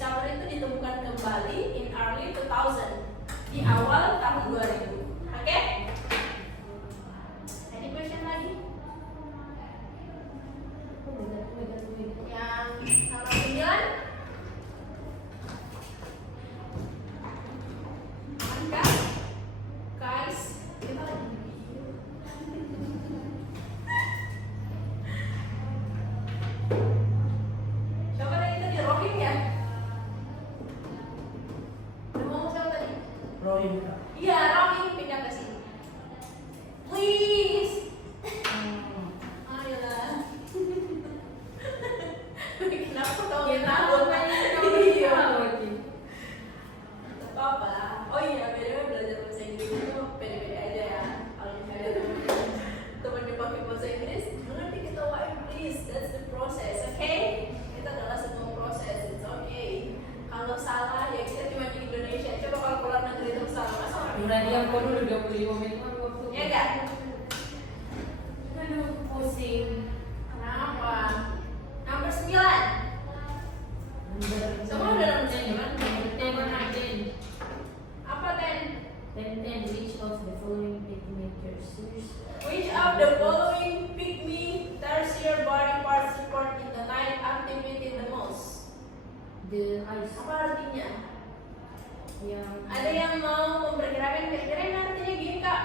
discovery itu ditemukan kembali in early 2000, di awal tahun 2000. Oke? Any question lagi? Yang nomor 9? Angka? Guys, kita lagi. Siapa tadi tadi? Rohim ya? Udah ngomong siapa tadi? Rohim. Iya, Rohim pindah ke sini. Please. Ayolah. Kenapa tahu kita Iya. Gak apa-apa. Oh iya, beda belajar bahasa Inggris itu pede-pede aja ya. Kalau misalnya teman dipakai bahasa Inggris, mengerti kita why please. That's the process, okay? Kita adalah sebuah proses. It's okay. Kalau salah ya kita cuma di Indonesia. Coba kalau keluar negeri itu salah, masa orang Udah diam kok dulu 25 menit waktu. ya enggak? Aduh, pusing. Kenapa? Nomor 9. Semua udah nomor 9. Apa Ten? Which of the following pigmenters? Which of the following pygmy tertiary body parts support in the night activity the most? The eyes. Apa artinya? Yang Ada yang mau memperkirakan kira-kira ini artinya gini kak?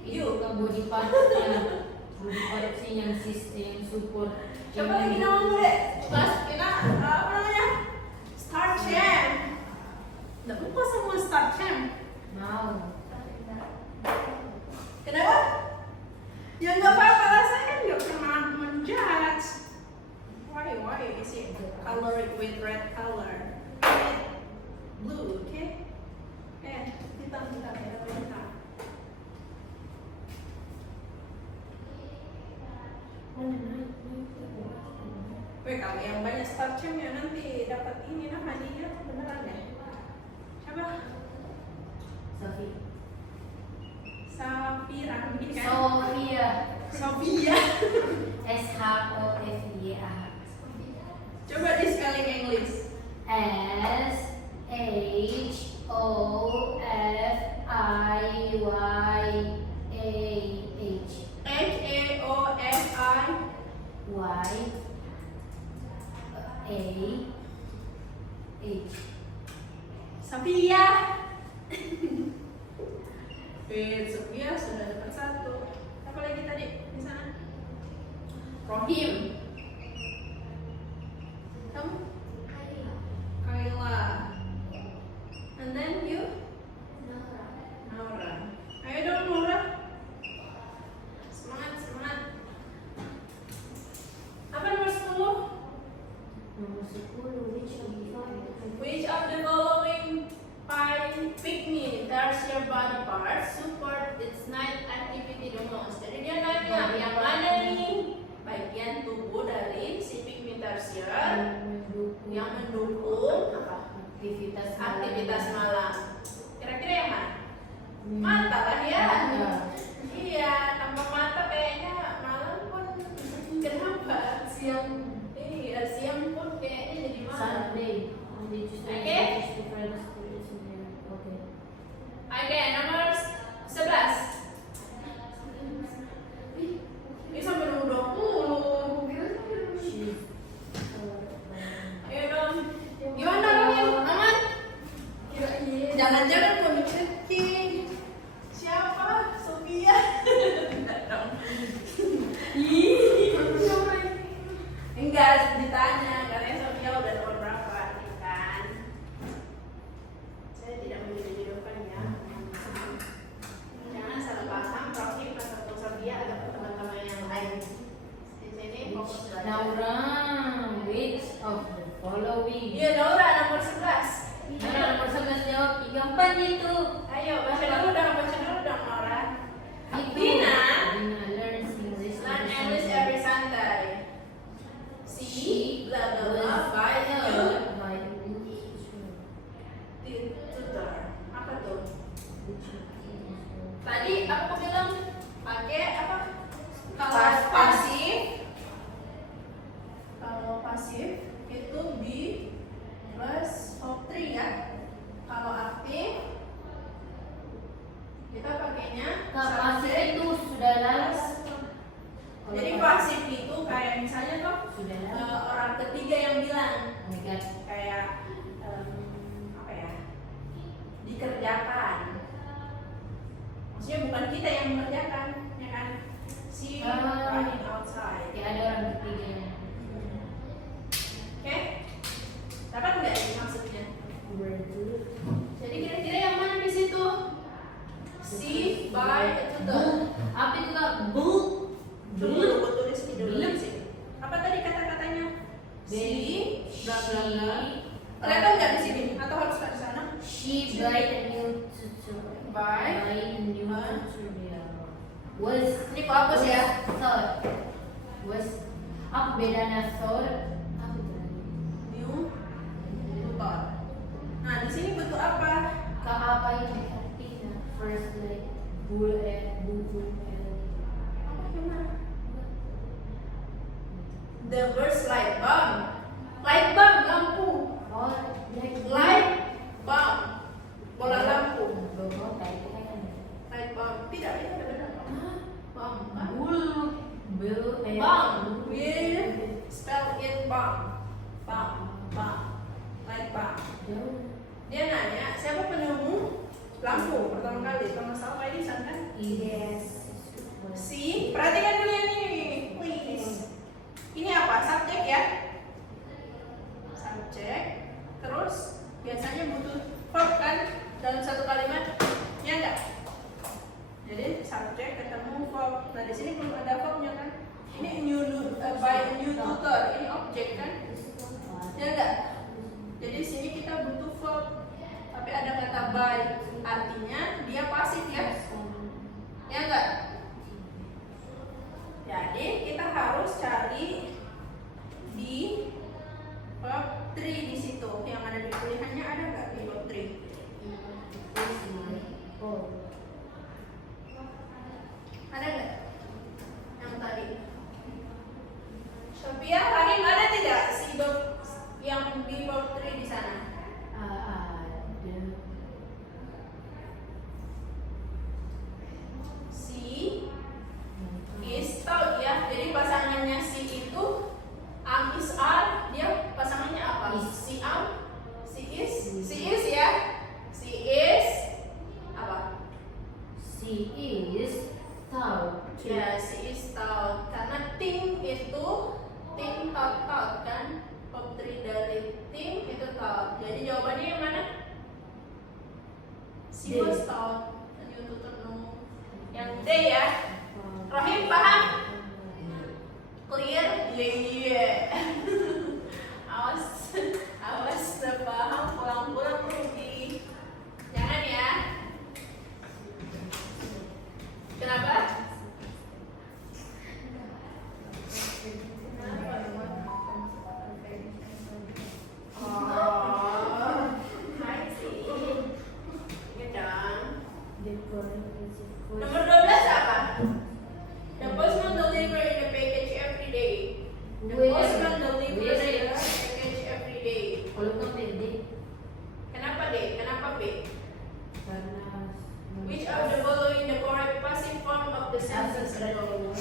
itu kan body part-nya. Body part sih yang sistem support. Coba lagi nama muda. Mas, kita apa namanya? Star Champ. Nggak lupa semua Star Champ. Mau. Kenapa? Ya nggak apa-apa lah, saya kan nggak pernah menjudge. Why is it colored with red color? Red, blue, okay? Hitam ya, hitam. Weh, kalau yang banyak Star Champ ya nanti dapat ini hadiah beneran ya? Siapa? Sofi. Safira, begini kan? Sofia. Sofia. SHOFIA. Coba di spelling English. SHOFIAH. HAOFI. YAH. Sofia. Sofia sudah dapat satu. Apa lagi tadi di sana? Rohim. Kamu? Kayla. And then you? Naura. Ayo dong Naura. Semangat. Apa nomor 10? Nomor 10, Which of the following five pygmy tertiary body parts support its night activity the most? Jadi dia nanya yang mana nih bagian tubuh dari si pygmy tertiary yang mendukung apa? Aktivitas malam. Kira-kira yang mana? Mata lah ya. Iya, tanpa mata kayaknya malam pun kenapa? Iya, siang pun kayaknya jadi malam. Saturday. Okay. Oke, nomor 11. Ini sampai nomor 20. Ayo dong. Gimana Rohim? Aman? Jangan-jangan mau di-checking. Siapa? Sofia. Enggak dong. Enggak ditanya karena Sofia udah nomor berapa nih kan? Saya tidak menjodoh-jodohkan ya. Jangan salah paham, Rohim atau Sofia ada teman-teman yang lain. Di sini fokus belajar. Naura, which of the following? Iya, Naura nomor 11. Naura nomor 11 jawab 34 itu. Ayo, baca dulu dong, Naura. Dina learns English. learn English every Sunday. She blah blah blah by you tutor. Apa tuh? Tadi aku bilang pakai apa? Kalau pasif itu be plus kayak apa ya, dikerjakan. Maksudnya bukan kita yang mengerjakan, ya kan? Si running outside. Kayak ada orang ketiga. Oke? Dapat nggak ini maksudnya? Betul. Jadi kira-kira yang mana di situ? Si, by, itu tuh. Apa itu kak? Bu. Dulu aku tulis dulu di sini. Apa tadi kata-katanya? Si, bla bla bla. Kelihatan nggak di sini? Atau harus ke sana? She buy a new tutorial. Buy a new tutorial. Was Ini kok hapus ya? thought. Was apa bedanya thought? Apa itu? New tutor. Nah di sini bentuk apa? Kak apa yang artinya? First like bull and buku and Apa yang mana? The first light bulb. Light bulb, lampu. oh like Light bulb, bola lampu. Logo kayak itu kan. Light bulb. Tidak, itu ada benar. Bulb, kan? Bull and Bulb. Will spell it bulb. Bulb, bulb. Light bulb. Dia nanya, siapa penemu lampu pertama kali? Thomas Alva Edison kan? Yes. Si, perhatikan dulu yang ini, please. Ini apa? Subjek ya? Subjek. Terus biasanya butuh verb kan dalam satu kalimat? Ya enggak? Jadi subjek ketemu verb. Nah di sini belum ada verbnya kan? Ini by a new tutor. Ini objek kan? Ya enggak? Jadi di sini kita butuh verb. Tapi ada kata by, artinya dia pasif ya? Ya enggak? Jadi kita harus cari di verb 3 di situ. Yang ada di pilihannya ada nggak di verb 3? Ada nggak? Yang tadi. Sophia, Rahim ada tidak si verb yang di verb 3 di sana? Si is tahu ya, jadi pasangannya si itu is are, dia pasangannya apa? Is. Si is ya, si is apa? She is thought. Ya, si is tahu karena think itu think thought kan, verb 3 dari think itu thought. Jadi jawabannya yang mana? She D. was taught, you tutor no. Yang D ya. Rahim paham? Clear? Iya. Awas paham pulang-pulang rugi. Jangan ya. Kenapa? Oh, I see. Iya dong. Nomor 12 apa? The postman deliver in the package every day. The postman delivers the package every day. Kalau kan pendek Kenapa D? Kenapa B? karena Which of the following the correct passive form of the sentence below?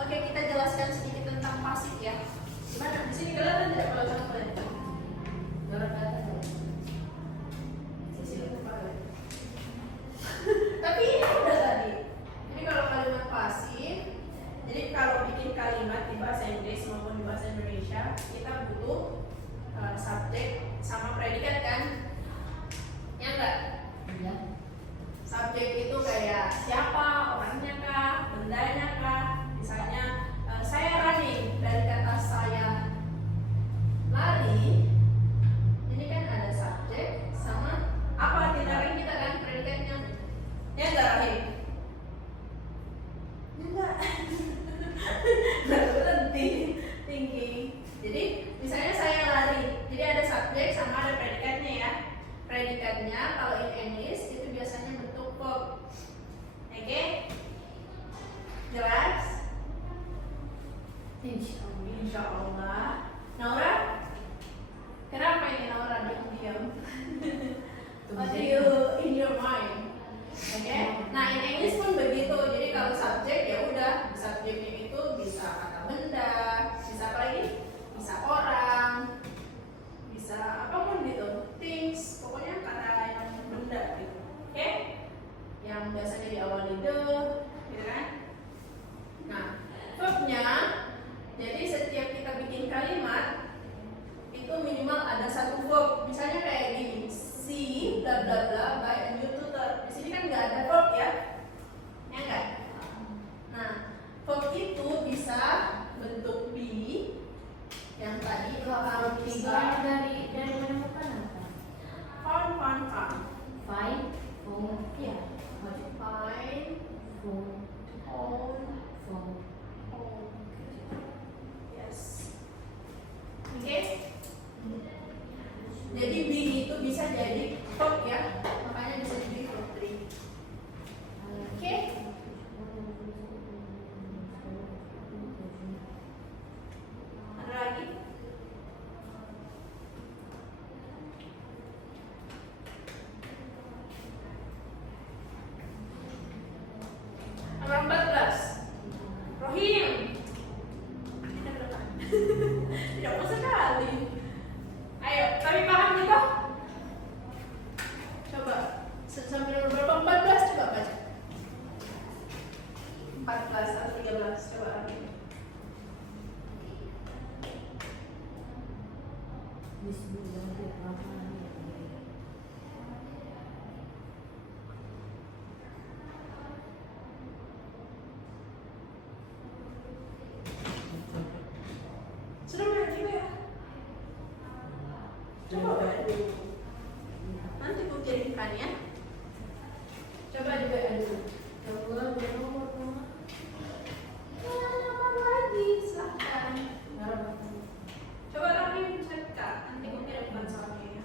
Oke, kita jelaskan sedikit tentang pasif ya. Gimana? Di sini kelihatan tidak kalau sangat kelihatan? Di sini kelihatan. Tapi ini udah tadi. Ini kalau kalimat pasif, jadi kalau bikin kalimat di bahasa Inggris maupun di bahasa Indonesia, kita butuh subjek sama predikat kan? Ya enggak? ya Subjek itu kayak siapa, orangnya kah, bendanya kah? Misalnya saya running, dari kata saya lari. Ini kan ada subjek sama apa arti lari kita kan predikatnya. Ya enggak Rahim? Enggak. Enggak berhenti thinking. Jadi misalnya saya lari, jadi ada subjek sama ada predikatnya ya. Predikatnya kalau in English itu biasanya bentuk verb. Oke? Jelas? Insya Allah. Naura? Kenapa ini Naura diam-diam? What do you in your mind? Oke? Nah in English pun begitu. Jadi kalau subjek ya udah, subjeknya itu bisa kata benda, bisa apa lagi? Bisa orang, minimal ada satu verb. Misalnya kayak gini, see bla bla bla by a new tutor. Di sini kan nggak ada verb ya, ya nggak? Nah, verb itu bisa bentuk be yang tadi Kalau tiga dari mana ke mana? found found found. Five, four, Ya, five, find, four, found, four. found. Yes. Oke. Jadi be itu bisa jadi verb ya, makanya bisa jadi verb 3. Oke. Ada lagi? Nomor 14. Rohim. Tidak mau sekali. Ayo, kami paham kita? Coba sampai nomor berapa? 14 coba baca. 14 atau 13 coba lagi. Bismillahirrahmanirrahim. Sudah mulai juga ya? Coba baca dulu. Nanti ku kirimkan ya. Coba di WA dulu. Coba berapa? Ya, apa lagi? Silahkan. Coba Rami cekak. Nanti ku kirimkan soalnya ya.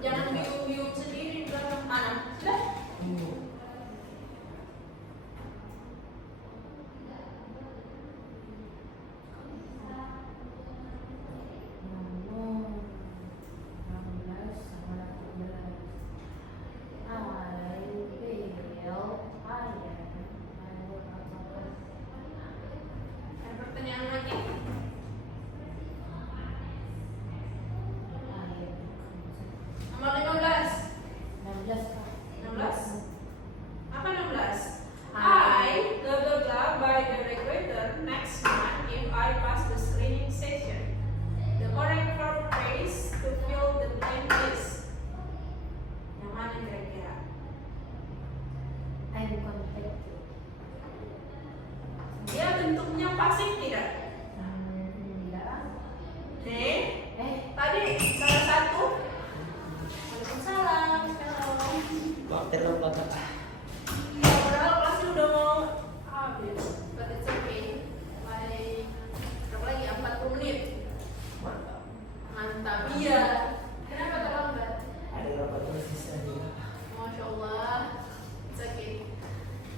Jangan biu-biu sendiri di belakang kanan. Sudah? Ada pertanyaan lagi? Nomor 15. 16? Apa 16? I blah blah blah by the regulator next month if I pass the screening session. The correct verb phrase to fill the blank is. Yang mana kira-kira? Dia bentuknya pasif tidak? Nih, tadi salah satu. Waalaikumsalam. Halo. Padahal kelasnya udah mau habis, but it's okay. Berapa lagi? 40 menit. Mantap. Iya. Kenapa terlambat? Masya Allah. It's okay.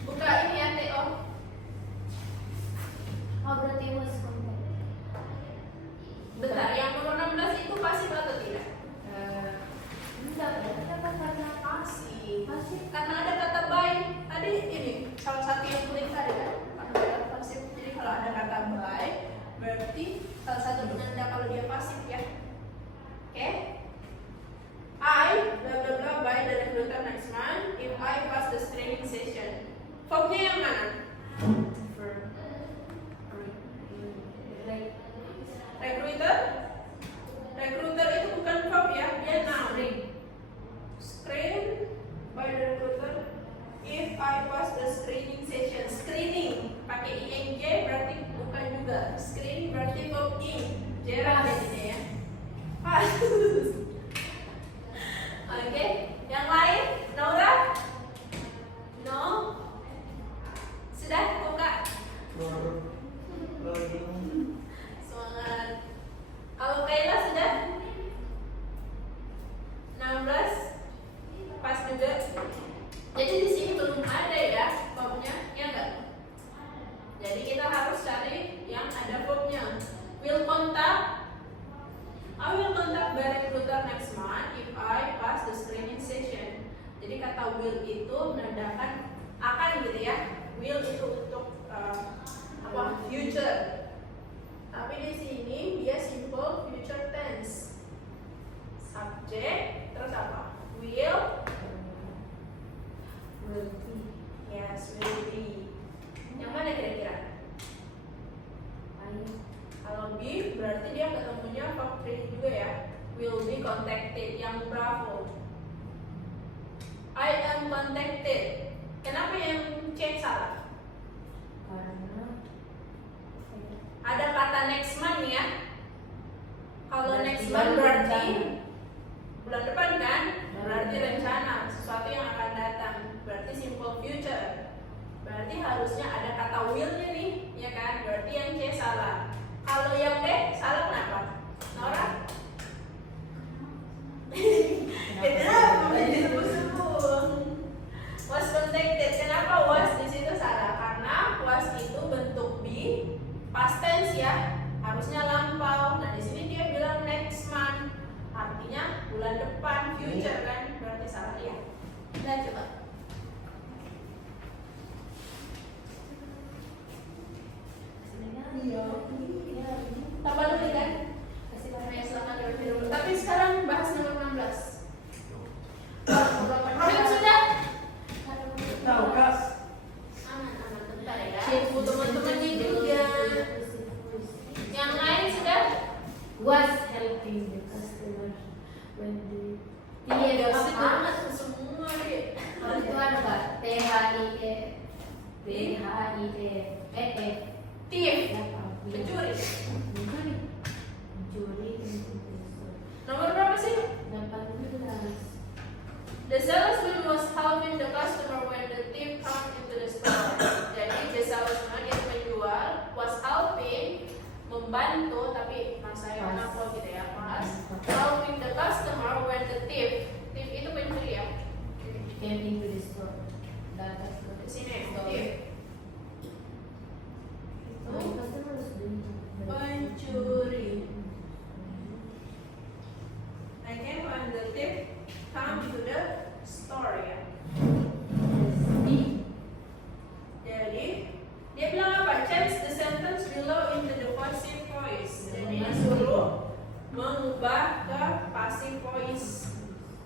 Buka ini ya, Teo. Bentar, yang nomor 16 itu pasif atau tidak? Pasif. Karena ada kata by. Tadi ini salah satu yang tulis tadi kan. Karena ada pasif. Jadi kalau ada kata by, berarti salah satu penanda kalau dia pasif ya. Oke? I blah blah blah by the recruiter next month if I pass the screening session. Verbnya yang mana? Recruiter? Recruiter itu bukan verb ya, dia noun. Screen by the recruiter if I pass the screening session. Screening pakai ing berarti bukan juga. Screening berarti verb ing. Jarang jadinya ya. Pas. Oke, yang lain? Naura? No? Sudah, buka. Semangat. Kalau Kayla sudah? 16? Pas juga. Jadi di sini belum ada ya verbnya, ya enggak? Jadi kita harus cari yang ada verbnya. Will contact. I will contact the recruiter next month if I pass the screening session. Jadi kata will itu menandakan akan gitu ya. Will itu untuk future. Tapi di sini dia simple future tense. Subject terus apa? Will be. Yes, will be. Yang mana kira-kira? Kalau be berarti dia ketemunya verb 3 juga juga ya. Will be contacted. Yang Bravo. I am contacted. Kenapa yang C salah? Karena Ada kata next month ya. Kalau Berarti next baru month berarti rencana. bulan depan kan? Baru Berarti rencana. rencana, sesuatu yang akan datang. Berarti simple future. Berarti harusnya ada kata will-nya nih, ya kan? Berarti yang C salah. Kalau yang D salah kenapa? Nora? Kenapa menjadi sebut-sebut? Was contacted. Kenapa was di situ salah? Karena was itu bentuk be past tense ya, harusnya lampau. Nah di sini dia bilang next month, artinya bulan depan, future kan? Berarti salah ya. Nah coba. Iya. Tambah lebih kan? Kasih warna selamat dulu. Tapi sekarang bahas nomor 16. Robin sudah? Tahu kak? Aman, bentar ya. Cipu teman-temannya juga. Yang lain sudah? was helping the customer when the Iya, apa? banget semua deh. Kalau itu apa? THIE Thief, pencuri. Mencuri. Nomor berapa sih? 18. The salesman was helping the customer when the thief come into the store. Jadi the salesman yang penjual was helping, membantu, tapi masa yang apa gitu ya, pas helping the customer when the thief itu pencuri ya. Came into the store. Datang ke Di sini store. thief. Oh, customer was doing Pencuri. Again when the thief come to the store ya. Jadi dia bilang apa? Change the sentence below into the passive voice. Jadi disuruh mengubah ke passive voice.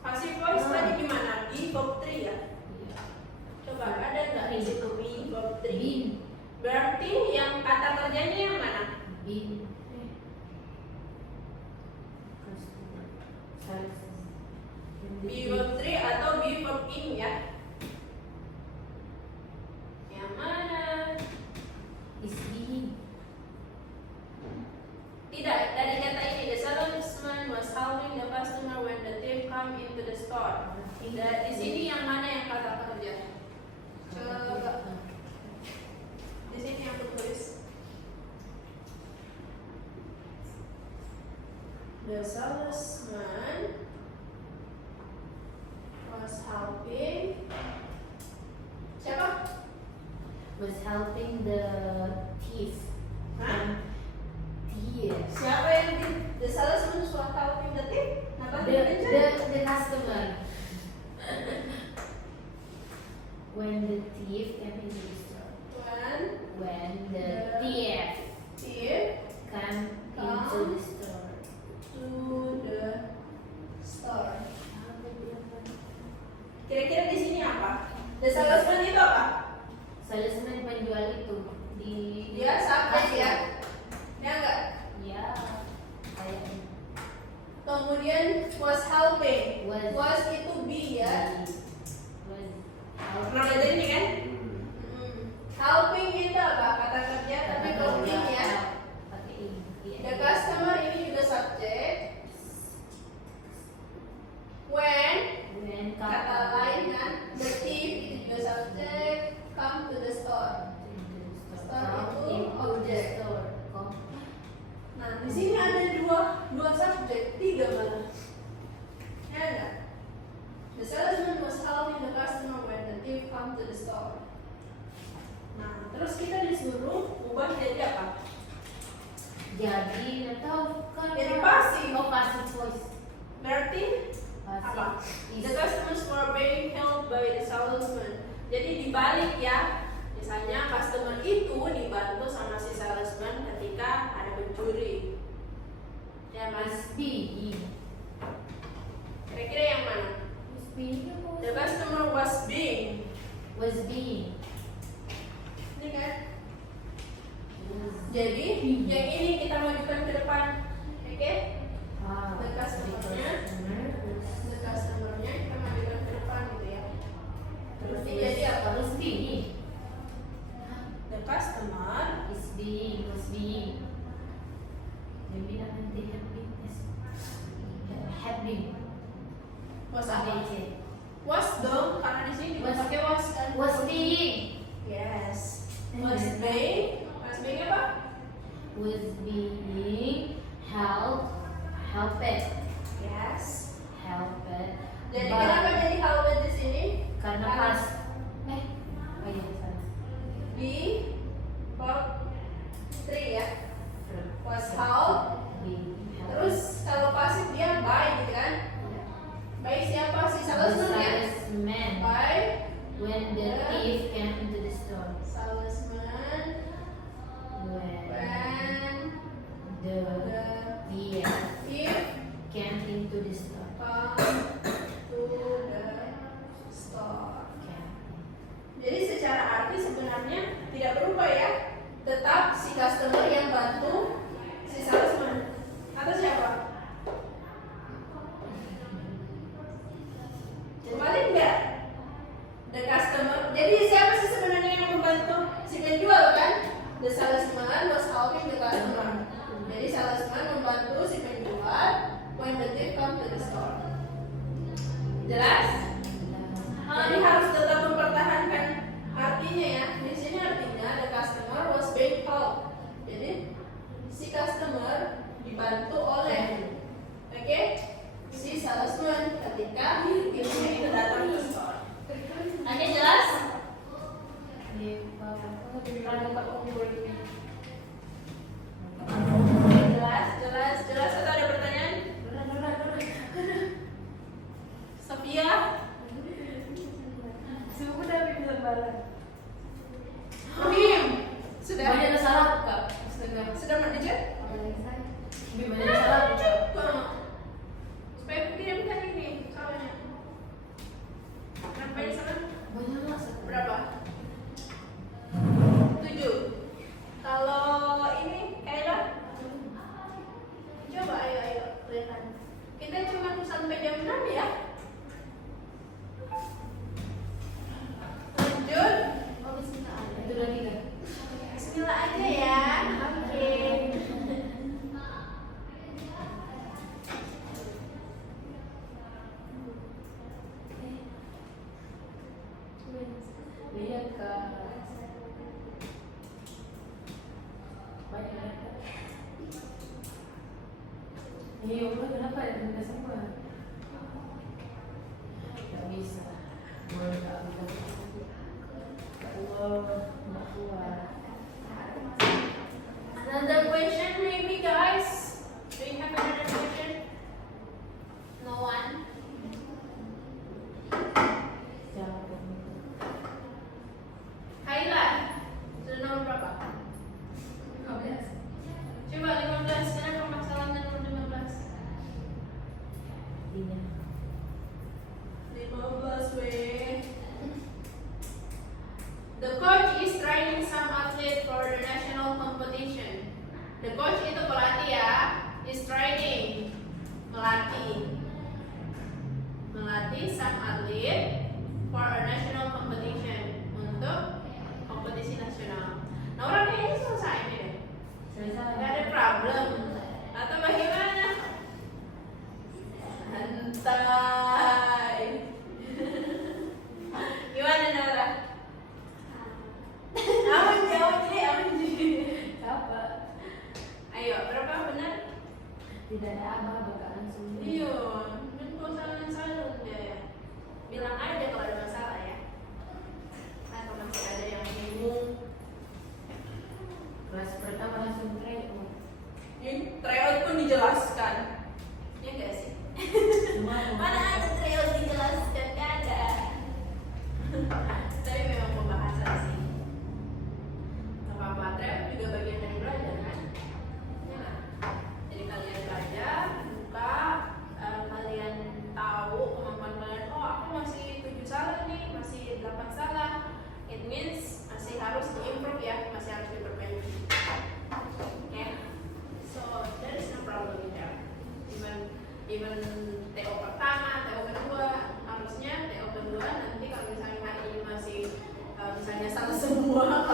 Passive voice tadi gimana? Be verb 3 ya. Coba ada nggak di situ be verb 3? Bin. Berarti yang kata kerjanya yang mana? Bin. Customer. Sales. Be verb 3 atau be verb in ya? Yang mana? Is being. Tidak, dari kata ini the salesman was helping the customer when the thief come into the store. Tidak, di sini yang mana yang kata kerja? Coba di sini yang aku tulis. The salesman was helping. Siapa? Was helping the thief. Hah? Thief. Siapa yang the salesman was helping the thief? Kenapa dia pencuri? The customer. When the thief came into the store. When the thief Thief came into the store. to the store. Kira-kira di sini apa? The salesman itu apa? Salesman penjual itu di Dia subject ya? Dia enggak? Ya, kayaknya. Kemudian was helping. Was. Was itu be ya. Was Pernah belajar ini kan? Helping itu apa? Kata kerja tapi helping ya. Pakai ini. Iya. The customer ini juga subjek. When kata lain kan? The thief itu juga subjek. Come to the store. Store itu objek. Nah, di sini ada dua subjek, 3 malah. Ya enggak? The salesman was helping the customer when the thief come to the store. Nah, terus kita disuruh ubah jadi apa? Jadi, nggak tahu kan? Jadi passive. Oh, passive voice. Berarti apa? Passive. The customers were being helped by the salesman. Jadi dibalik ya. Misalnya customer itu dibantu sama si salesman ketika ada pencuri. Ya mas, Is being. kira-kira yang mana? Is being apa? The customer was being. Was being. Ini kan? Was. Jadi yang ini kita majukan ke depan, oke? Ah. having. Was Pakai apa? C. Was dong, karena di sini Was. pakai was kan. Was being. Yes. Was being. Was being apa? Was being helped. Yes. Helped. Jadi by- kenapa jadi helped di sini? Karena pas. Oh iya salah. Di verb 3 ya. Was helped. Being helped. Terus kalau pasif dia by gitu kan? By siapa? Si salesman ya? Salesman. By When the thief came into the store. salesman When when the the thief thief came into the store. come to the store. Came. Jadi secara arti sebenarnya tidak berubah ya. Tetap si customer yang bantu si salesman. Atau siapa? Kembali enggak? The customer. Jadi siapa sih sebenarnya yang membantu si penjual kan? The salesman was helping the customer. Jadi salesman membantu si penjual when the thief come to the store. Jelas? Jadi harus tetap mempertahankan artinya ya. Di sini artinya the customer was being helped. Jadi si customer dibantu oleh, oke, si salesman ketika timnya itu datang ke store. Oke, jelas? Jelas atau ada pertanyaan? Sophia? Bim, sudah? Banyak salah Kak. Sudah manajer? Banyak salah Kak. Supaya aku kirimkan ini soalnya. Berapa yang salah? Banyak lah. Berapa? 7. Kalau ini Kayla? Coba ayo kelihatan. Kita cuma sampai jam 6 ya. Lanjut. Itu lagi Kak. Bismillah aja ya. Oke. Iya Kak. Banyak ya Kak. Iya Allah kenapa ya tidak semua? Gak bisa. Gak bisa. Allah nggak kuat. Another question maybe guys. Do you have another question? No one? Jangan. Kayla, sudah nomor berapa? 15. Coba 15, kenapa masalahnya nomor 15? Iya. 15 weh. The coach is training some athlete for the national competition. The coach itu pelatih ya, is training, melatih some athlete for a national competition, untuk kompetisi nasional. Nah orang kayaknya selesai ini deh. Selesai. Gak ada problem. Atau bagaimana? Santai. Gimana Nora? Aman ji. Apa? Ayo, berapa benar? Tidak ada apa bakalan sulit. Iya, dan kalau salah deh. Bilang aja kalau ada masalah ya. Atau masih ada yang bingung. Kelas pertama langsung tryout. Ini tryout pun dijelaskan. Ya enggak sih? Mana ada tryout dijelaskan? Gak ada. Tapi memang pembahasan sih. Gak apa-apa, tryout juga bagian dari belajar kan? Ya nggak? Jadi kalian belajar, buka, kalian tahu kemampuan kalian. Oh aku masih 7 salah nih, masih 8 salah. It means masih harus diimprove ya, masih harus diperbaiki. Oke? So there is no problem with that. Even TO pertama, TO kedua, harusnya TO kedua nanti kalau misalnya hari ini masih misalnya salah semua,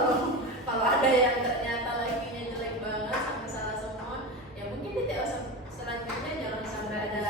kalau ada yang ternyata lakinya jelek banget sampai salah semua, ya mungkin di TO selanjutnya jangan sampai ada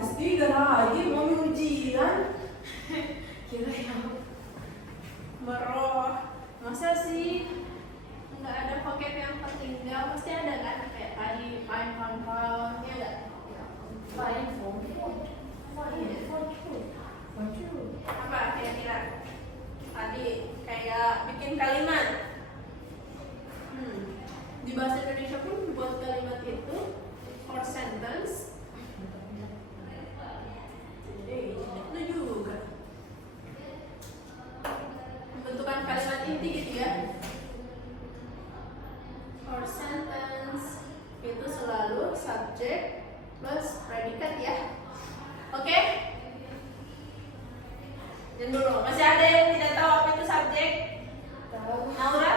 habis 3 lagi mau ujian. Kira ya. Meroh. Masa sih nggak ada vocab yang tertinggal? Pasti ada kan? Kayak tadi find, found, ya nggak? Five, four, Apa kira-kira? Tadi kayak bikin kalimat. Di bahasa Indonesia pun buat kalimat itu for sentence. Itu juga pembentukan kalimat inti gitu ya. For sentence itu selalu subjek plus predikat ya. Oke? Dan dulu masih ada yang tidak tahu apa itu subjek? Naura?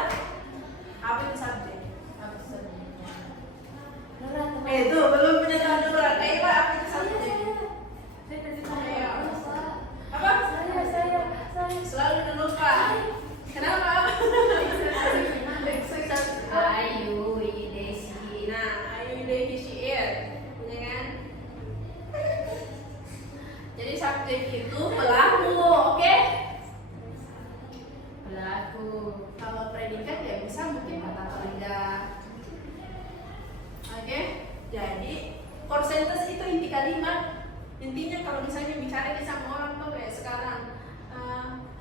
Apa itu subjek? Itu belum punya tahu Naura. Kayak apa itu subjek? Apa? Selalu lupa. Kenapa? Ayu, Desi. Nah, ayu deh syair, ya kan? Jadi subjek itu pelaku, oke? Pelaku. Kalau predikat ya bisa mungkin kata kerja. Oke? Jadi for sentence itu inti kalimat. Intinya kalau misalnya bicara di sama orang tuh kayak sekarang,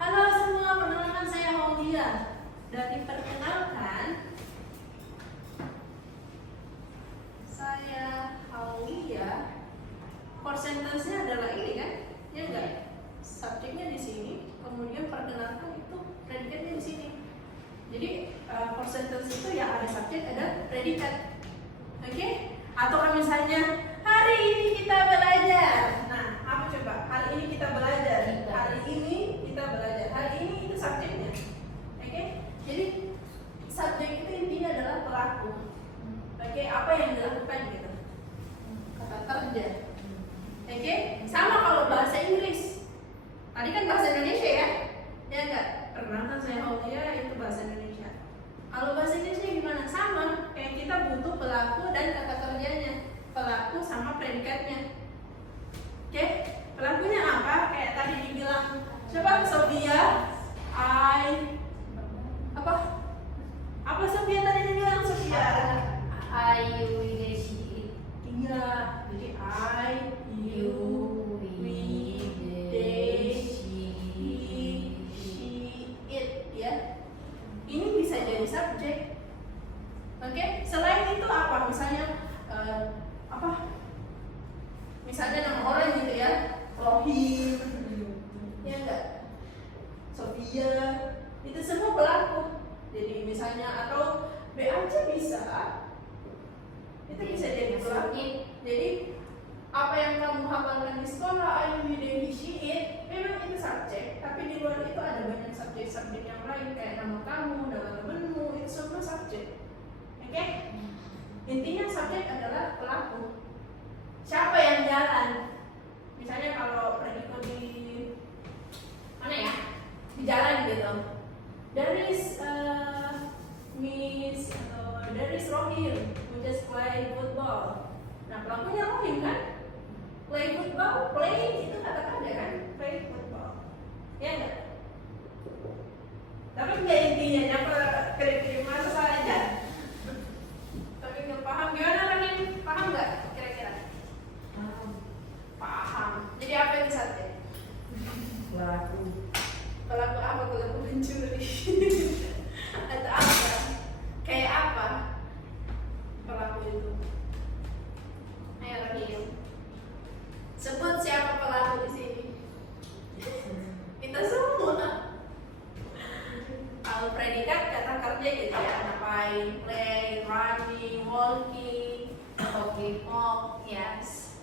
halo semua, perkenalkan saya Aulia. Dari perkenalkan, saya Aulia. For sentence-nya adalah ini kan? Ya enggak? Subjeknya di sini, kemudian perkenalkan itu predikatnya di sini. Jadi for sentence itu yang ada subjek ada predikat. Oke? Atau kalau misalnya hari ini kita belajar. Nah, apa coba? Hari ini kita belajar. Hari ini kita belajar. Hari ini itu subjeknya. Oke? Jadi subjek itu intinya adalah pelaku. Oke, apa yang dilakukan gitu? Kata kerja. Oke? Sama kalau bahasa Inggris. Tadi kan bahasa Indonesia ya? Ya enggak? Perkenalkan saya Aulia, itu bahasa Indonesia. Kalau bahasa Inggrisnya gimana? Sama, kayak kita butuh pelaku dan kata kerjanya. Pelaku sama predikatnya. Oke? Pelakunya apa? Kayak tadi dibilang, coba Sofia, apa? Apa Sofia tadi dibilang Sofia? Ayu, Desi. Iya, jadi I, you, we, they, he, she, it, ya. Ini bisa jadi subjek. Oke, selain itu apa? Misalnya apa? Misalnya nama orang gitu ya, Rohim, ya enggak? Sofia, itu semua pelaku. Jadi misalnya atau B aja bisa. Itu bisa jadi pelaku. Jadi apa yang kamu hafalkan di sekolah, ayu, we, she, it, memang itu subjek. Tapi di luar itu ada banyak subjek-subjek yang lain kayak nama kamu, nama temenmu, itu semua subjek. Oke? Intinya subjek adalah pelaku. Siapa yang jalan? Misalnya kalau pergi di mana ya? Di jalan gitu. There is Miss atau there is Rohim who just play football. Nah, pelakunya Rohim kan? Play football, play itu kata kerja kan? Play football. Ya enggak? Tapi enggak intinya nyapa kira-kira masa saja. Tapi nggak paham gimana Rohim? Paham nggak kira-kira? Paham. Jadi apa yang disate? Pelaku. Pelaku apa? Pelaku pencuri. Atau apa? Kayak apa pelaku itu? Ayo Rohim, sebut siapa pelaku di sini. Kita semua. Kalau predikat kata kerja gitu ya, ngapain, play, running, walking, talking, walk, yes.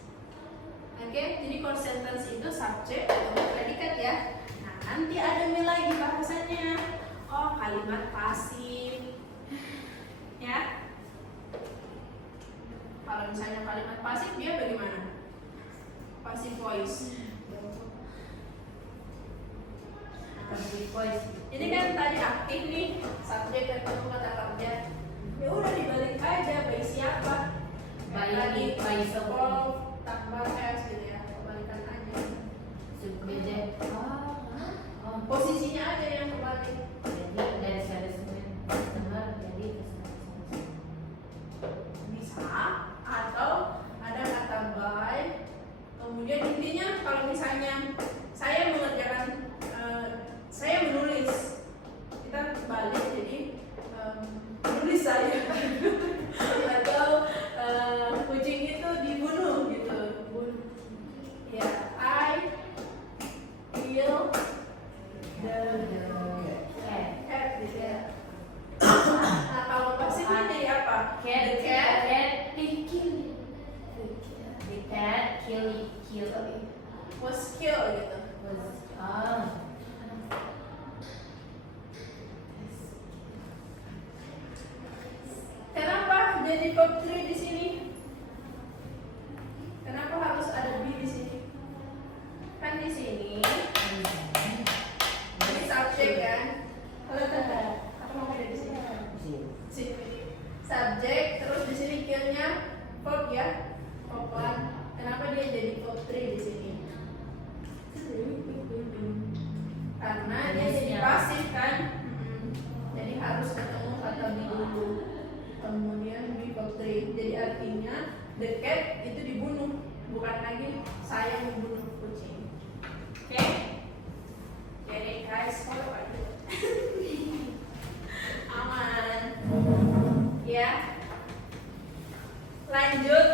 Oke, jadi for sentence itu subjek atau predikat ya. Nah, nanti ada lagi bahasannya. Oh, kalimat pasif. Ya. Kalau misalnya kalimat pasif dia bagaimana? Passive voice. Passive voice. Ini kan tadi aktif nih, subjek ketemu kata kerja. Ya udah dibalik aja by siapa? By Tadi by sekolah tambah s gitu ya. Subjek. Oh. Posisinya aja yang kebalik. Jadi dari customer jadi customer. Bisa, atau ada kata by. Kemudian intinya kalau misalnya saya mengerjakan, saya menulis, kita balik jadi menulis saya. Atau kucing itu dibunuh gitu. Ya, I kill the cat gitu ya. Nah kalau pasif ini jadi apa? The cat The cat kill was killed gitu. was Kenapa jadi verb 3 di sini? Kenapa harus ada be di sini? Kan di sini ini subjek kan? Kalau ada apa mau ada di sini? Sini. Subjek terus di sini killnya verb ya, verb 1. Kenapa dia jadi verb 3 di sini? Karena dia jadi pasif kan? Jadi harus ketemu kata be dulu. Kemudian be verb 3. Jadi artinya the cat itu dibunuh, bukan lagi saya membunuh kucing. Oke? Jadi guys, follow aja. Aman. Ya. Lanjut.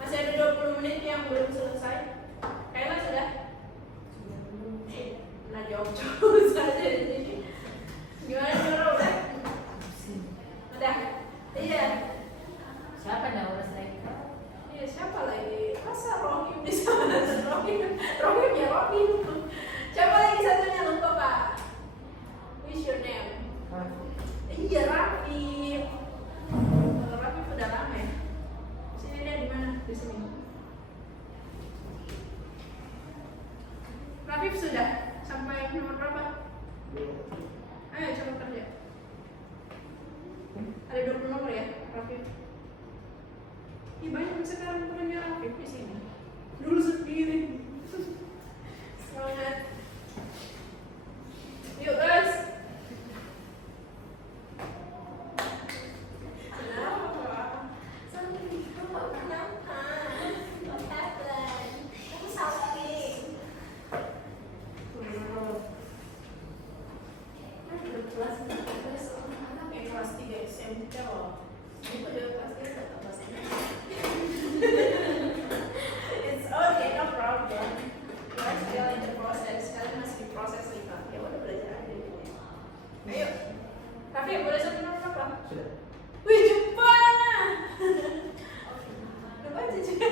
Masih ada 20 menit yang belum selesai. Kayla sudah? Nah, jawab saja di sini. Gimana Nora, udah? Udah? Iya. siapa dah urus lagi? Iya, siapa lagi? Masa Rohim di sana? Rohim ya Rohim. Siapa lagi satunya lupa Pak? What's your name? Iya, Rafif. Kalau Rafif udah lama ya. Sini dia di mana? Di sini. Rafif sudah sampai nomor berapa? Ayo coba kerja. Ada 20 nomor ya, Rafif. Ih, banyak sekarang temannya Rafif di sini. Dulu sendiri. Semangat. Yuk guys. Kenapa? Sakit. Kenapa? What happened? Aku sakit. Kelas anak yang kelas 3 SMP loh. Itu udah kelas 3 tetap bahasa Inggris. It's okay, no problem. You are still in the process. Kalian masih di proses kita. Ya udah belajar aja gitu. Ayo. Tapi boleh satu nomor apa? Sudah. Wih, Jepang. Lupa aja juga.